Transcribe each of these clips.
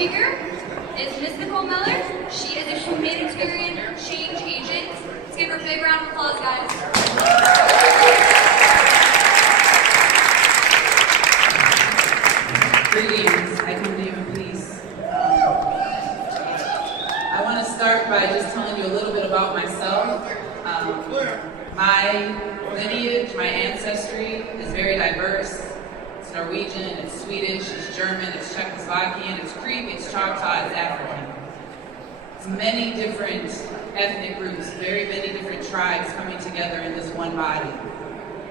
speaker is Mysnikol. She is a humanitarian change agent. Let's give her a big round of applause, guys. Greetings. I come to you in peace. I want to start by just telling you a little bit about myself. My lineage, my ancestry is very diverse. It's Norwegian, it's Swedish, it's German, it's Czechoslovakian, it's Greek, it's Choctaw, it's African. It's many different ethnic groups, very many different tribes coming together in this one body.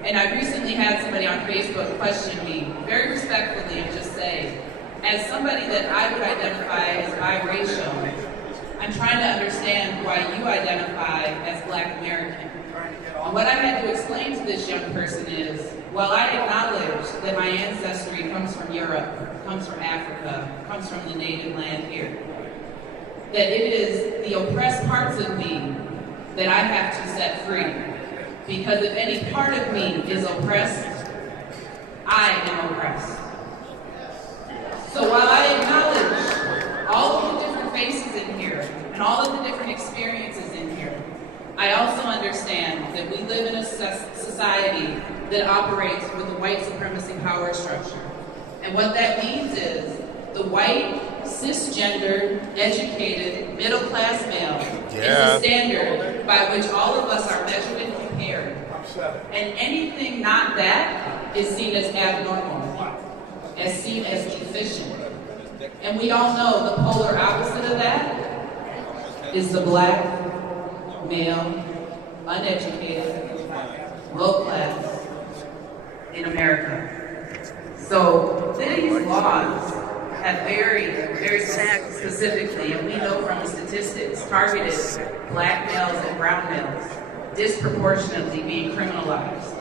And I recently had somebody on Facebook question me very respectfully and just say, as somebody that I would identify as biracial, I'm trying to understand why you identify as Black American. And what I had to explain to this young person is, while I acknowledge that my ancestry comes from Europe, comes from Africa, comes from the native land here, that it is the oppressed parts of me that I have to set free. Because if any part of me is oppressed, I am oppressed. So while I acknowledge all of the different faces in here and all of the different experiences in here, I also understand that we live in a society that operates with a white supremacy power structure. And what that means is the white, cisgendered, educated, middle-class male is the standard by which all of us are measured and compared. And anything not that is seen as abnormal, as seen as deficient. And we all know the polar opposite of that is the Black, male, uneducated, low class in America. So these laws have very specifically, and we know from the statistics, targeted Black males and brown males disproportionately being criminalized.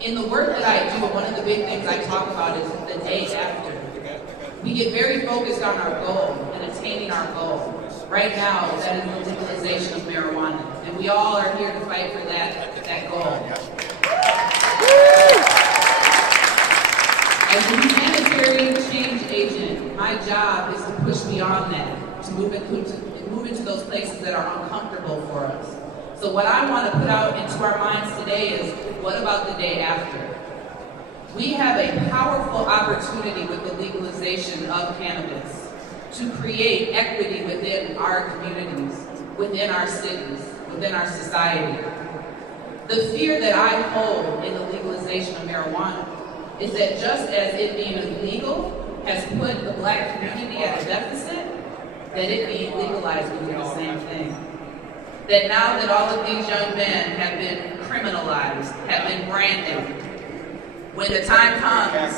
In the work that I do, one of the big things I talk about is the day after. We get very focused on our goal and attaining our goal. Right now, that is the legalization of marijuana, and we all are here to fight for that goal. As a humanitarian change agent, my job is to push beyond that, to move into those places that are uncomfortable for us. So what I want to put out into our minds today is, what about the day after? We have a powerful opportunity with the legalization of cannabis to create equity within our communities, within our cities, within our society. The fear that I hold in the legalization of marijuana is that just as it being illegal has put the Black community at a deficit, that it being legalized will do the same thing. That now that all of these young men have been criminalized, have been branded, when the time comes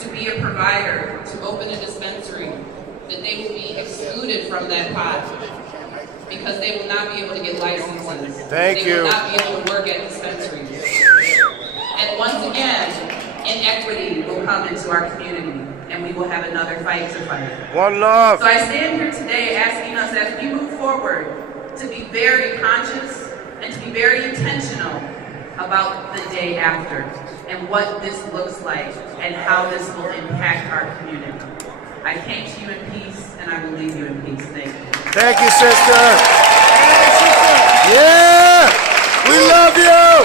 to be a provider, to open a dispensary, that they will be excluded from that pot because they will not be able to get licenses. They will not be able to work at dispensaries. And once again, inequity will come into our community, and we will have another fight to fight. One love. So I stand here today asking us as we move forward to be very conscious and to be very intentional about the day after and what this looks like and how this will impact our community. I came to you in peace, and I will leave you in peace. Thank you. Thank you, sister. Yeah! We love you!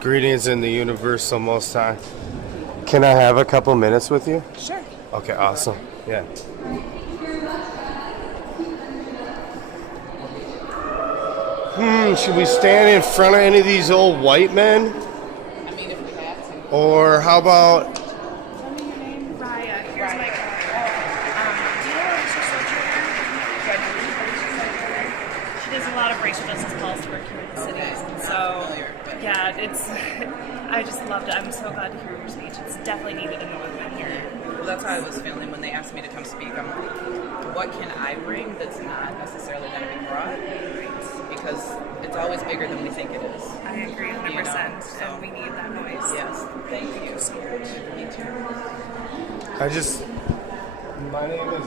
Greetings in the universal most high. Can I have a couple minutes with you? Sure. Okay, awesome. Yeah. Should we stand in front of any of these old white men? I mean, if we have to. Or how about... Tell me your name. Raya. Here's my card. Do you know Alicia Sojourner? She does a lot of racial justice calls to work here in the cities. And so, yeah, it's... I just loved it. I'm so glad to hear your speech. It's definitely needed in the movement here. Well, that's how I was feeling when they asked me to come speak. I'm like, what can I bring that's not necessarily going to be brought? Because it's always bigger than we think it is. I agree 100%. You know, so. And we need that voice. Yes, thank you. So much. Me too. I just... My name is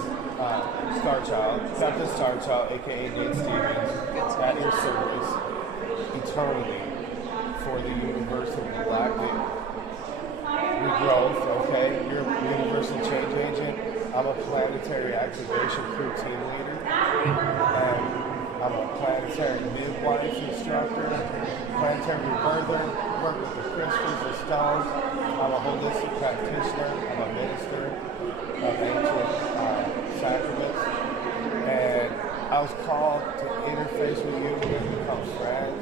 Starchild, Captain Starchild, aka Nate Stevens, at your service, eternally, for the Universal Galactic Regrowth, okay? You're a Universal Change Agent. I'm a Planetary Activation Crew Team Leader. And I'm a Planetary Midwife Instructor, Planetary Rebirther, work with the crystals and stones. I'm a holistic practitioner. I'm a minister of ancient sacraments. And I was called to interface with you and become friends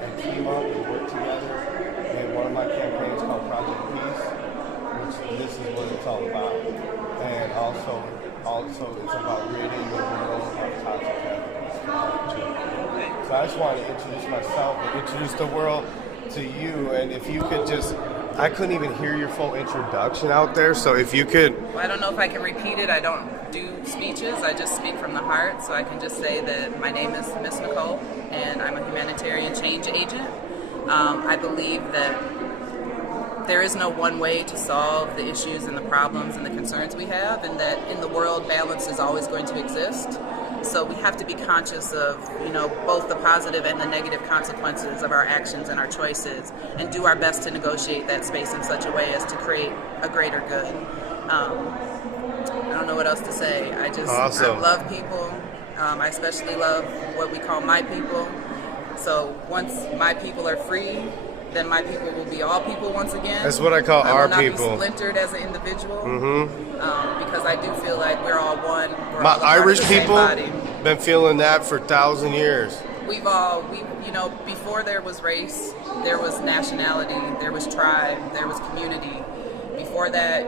and team up and work together in one of my campaigns called Project Peace, which this is what it's all about. And also it's about ridding the world of toxic chemicals. So I just wanted to introduce myself and introduce the world to you. And if you could just, I couldn't even hear your full introduction out there, so if you could. Well, I don't know if I can repeat it. I don't do speeches. I just speak from the heart. So I can just say that my name is Mysnikol, and I'm a humanitarian change agent. I believe that there is no one way to solve the issues and the problems and the concerns we have, and that in the world, balance is always going to exist. So we have to be conscious of, both the positive and the negative consequences of our actions and our choices, and do our best to negotiate that space in such a way as to create a greater good. I don't know what else to say. Awesome. I love people. I especially love what we call my people. So once my people are free, then my people will be all people once again. That's what I call our people. I will not be splintered as an individual, because I do feel like we're all one. We're My all a part of Irish the same people body. been feeling that for 1,000 years. Before there was race, there was nationality, there was tribe, there was community. Before that,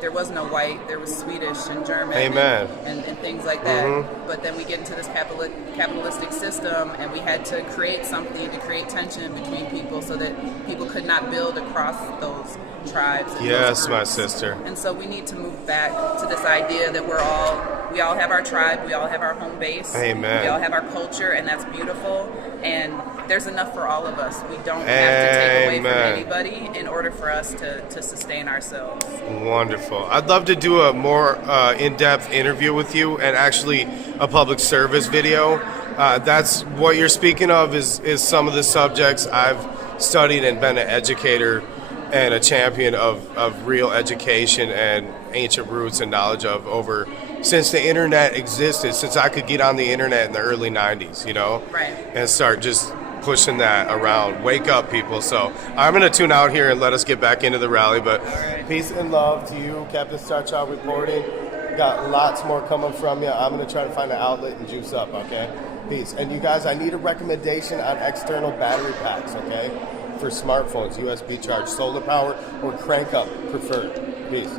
there was no white, there was Swedish and German. Amen. And things like that. But then we get into this capitalistic system, and we had to create something to create tension between people so that people could not build across those tribes. And Yes, those my groups. sister. And so we need to move back to this idea that we all have our tribe, we all have our home base. Amen. We all have our culture, and that's beautiful. And there's enough for all of us. We don't have to take away from Amen. anybody in order for us to sustain ourselves. Wonderful. I'd love to do a more in-depth interview with you, and actually a public service video. That's what you're speaking of is some of the subjects I've studied and been an educator and a champion of real education and ancient roots and knowledge of over since the internet existed, since I could get on the internet in the early 90s, Right. and start just pushing that around. Wake up, people. So I'm going to tune out here and let us get back into the rally, but peace and love to you, Captain Starchild reporting. Got lots more coming from you. I'm going to try to find an outlet and juice up, okay? Peace. And you guys, I need a recommendation on external battery packs, okay? For smartphones, USB charge, solar power, or crank up preferred. Peace.